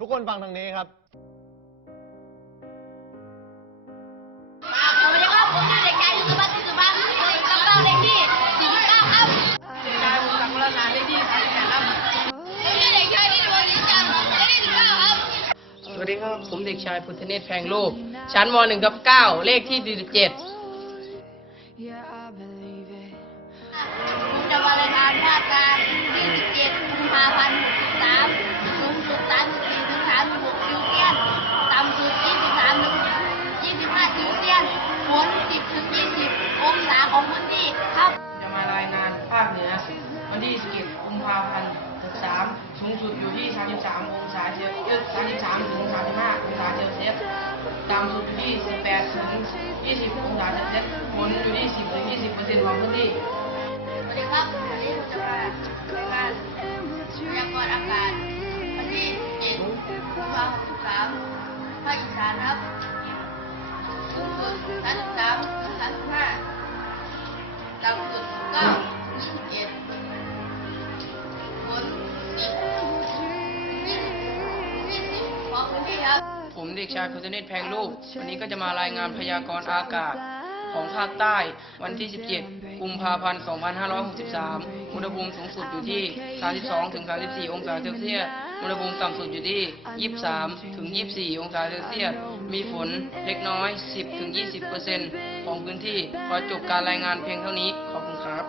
ทุกคนฟังทางนี้ครับสวัสดีครับผมชื่อเด็กชายสุภัสสุภัสกำลังเลขที่49ครับเด็กชายบุญศักดิ์วรนาเลขที่38ครับผมชื่อเด็กชายนิติพงศ์ศรีจันทร์เลขที่19ครับสวัสดีครับผมเด็กชายพุทธเนตรแพงโลกชั้นม .1/9 เลขที่47ผมจะมารายงานมาตราที่17กุมภาพันธ์63สูงสุด34ถึง36คิวเซียนต่ำสุด23ถึง25คิวเซียนฝน10ถึง20องศาของพื้นที่ครับจะมารายงานภาคเหนือวันที่17กุมภาพันธ์63สูงสุดอยู่ที่33องศาเซลเซียส33ถึง35องศาเซลเซียสต่ำสุดอยู่ที่18ถึง20องศาเซลเซียสฝนอยู่ที่10ถึง20%ของพื้นที่สวัสดีครับวันนี้ผมจะมารายงานพยากรณ์อากาศวันที่7กุมภาพันธ์63ภาคอีสานครับสูงสุด33ถึง35ต่ำสุด9 21ฝน10 20ของพื้นที่ครับผมเด็กชายพุทธเนตรแพงลูกวันนี้ก็จะมารายงานพยากรณ์อากาศของภาคใต้วันที่17กุมภาพันธ์2563อุณหภูมิสูงสุดอยู่ที่32ถึง34องศาเซลเซียสอุณหภูมิต่ำสุดอยู่ที่23ถึง24องศาเซลเซียสมีฝนเล็กน้อย10ถึง20%ของพื้นที่ขอจบการรายงานเพียงเท่านี้ขอบคุณครับ